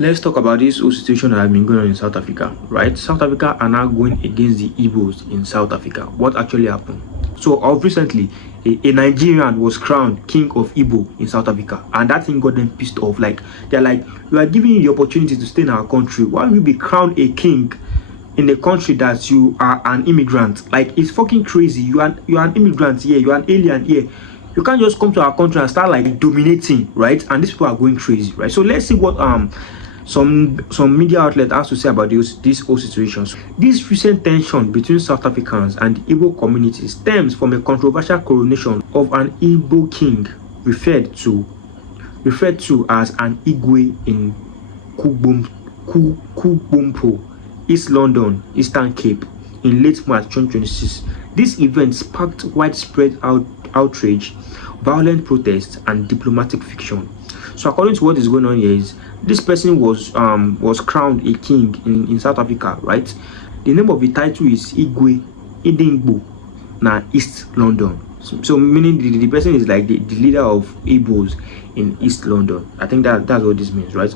Let's talk about this whole situation that has been going on in South Africa, right? South Africa are now going against the Igbos in South Africa. What actually happened? So, of recently, a Nigerian was crowned king of Igbo in South Africa, and that thing got them pissed off. Like, they're like, we are giving you the opportunity to stay in our country. Why will you be crowned a king in a country that you are an immigrant? Like, it's fucking crazy. You are an immigrant here, you are an alien here. You can't just come to our country and start like dominating, right? And these people are going crazy, right? So let's see what some media outlet has to say about these whole situations. This recent tension between South Africans and the Igbo community stems from a controversial coronation of an Igbo king referred to as an Igwe in KuGompo, East London, Eastern Cape, in late March 2026. This event sparked widespread outrage, violent protests, and diplomatic friction. So according to what is going on here is, this person was crowned a king in South Africa, right? The name of the title is Igwe Ndigbo na East London. So meaning the person is like the leader of Igbos in East London. I think that's what this means, right?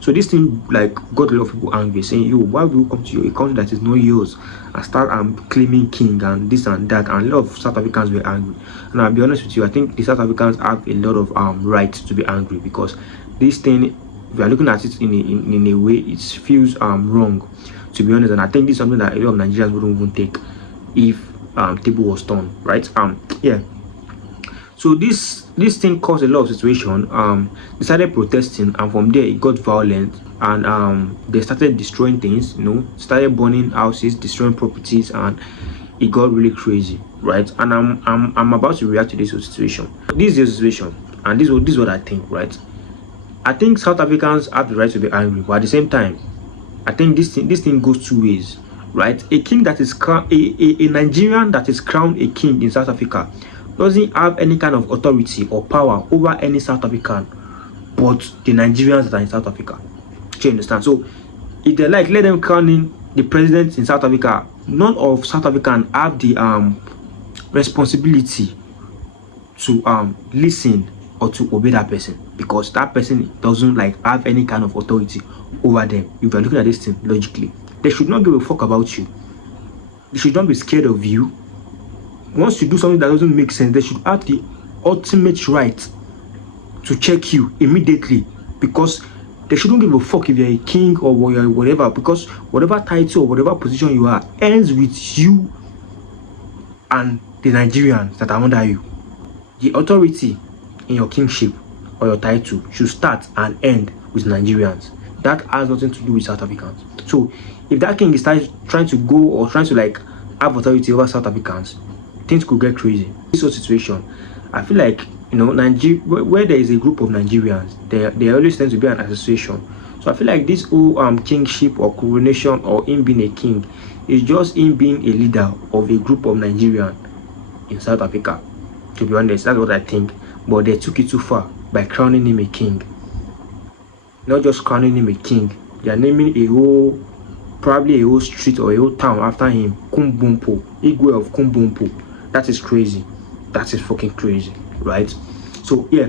So this thing like got a lot of people angry, saying, yo, why will you come to a country that is not yours and start claiming king and this and that? And a lot of South Africans were angry. And I'll be honest with you, I think the South Africans have a lot of right to be angry, because this thing, if you are looking at it in a way, it feels wrong, to be honest. And I think this is something that a lot of Nigerians wouldn't even take if table was done, right? Yeah. So this thing caused a lot of situation. They started protesting, and from there it got violent, and they started destroying things, started burning houses, destroying properties, and it got really crazy, right? And I'm about to react to this whole situation. This is the situation, and this is what I think, right? I think South Africans have the right to be angry, but at the same time, I think this thing goes two ways, right? A king that is a Nigerian that is crowned a king in South Africa doesn't have any kind of authority or power over any South African but the Nigerians that are in South Africa. Do you understand? So if they like, let them crown in the president in South Africa. None of South Africans have the responsibility to listen or to obey that person, because that person doesn't like have any kind of authority over them. If you're looking at this thing logically, they should not give a fuck about you. They should not be scared of you. Once you do something that doesn't make sense, they should have the ultimate right to check you immediately, because they shouldn't give a fuck if you're a king or whatever, because whatever title or whatever position you are ends with you and the Nigerians that are under you. The authority in your kingship or your title should start and end with Nigerians. That has nothing to do with South Africans. So if that king is trying to go or trying to like have authority over South Africans, things could get crazy. This whole situation, I feel like, Nigeria, where there is a group of Nigerians, there always tends to be an association. So I feel like this whole kingship or coronation or him being a king is just him being a leader of a group of Nigerians in South Africa. To be honest, that's what I think. But they took it too far by crowning him a king. Not just crowning him a king, they are naming probably a whole street or a whole town after him. KuGompo, Igwe of KuGompo. That is crazy. That is fucking crazy, right? So yeah,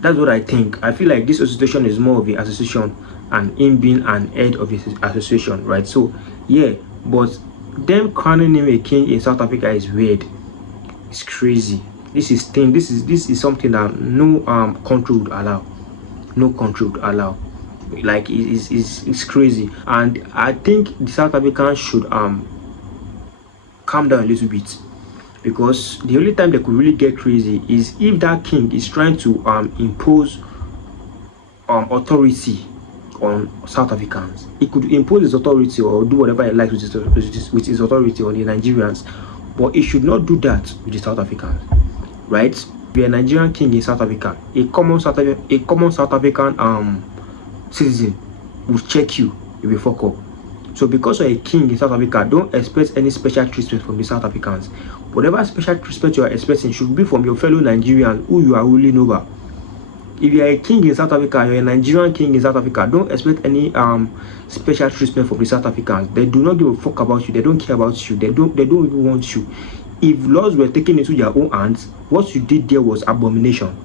that's what I think. I feel like this association is more of an association and him being an head of his association, right? So yeah, but them crowning him a king in South Africa is weird. It's crazy. This is something that no country would allow. No country would allow. Like it's crazy. And I think the South Africans should calm down a little bit, because the only time they could really get crazy is if that king is trying to impose authority on South Africans. He could impose his authority or do whatever he likes with his authority on the Nigerians, but he should not do that with the South Africans, right? If you're a Nigerian king in South Africa, a common South African citizen will check you if you fuck up. So because you're a king in South Africa, don't expect any special treatment from the South Africans. Whatever special treatment you are expecting should be from your fellow Nigerians who you are ruling over. If you are a king in South Africa, you're a Nigerian king in South Africa, don't expect any special treatment from the South Africans. They do not give a fuck about you. They don't care about you. They don't even want you. If laws were taken into their own hands, what you did there was abomination.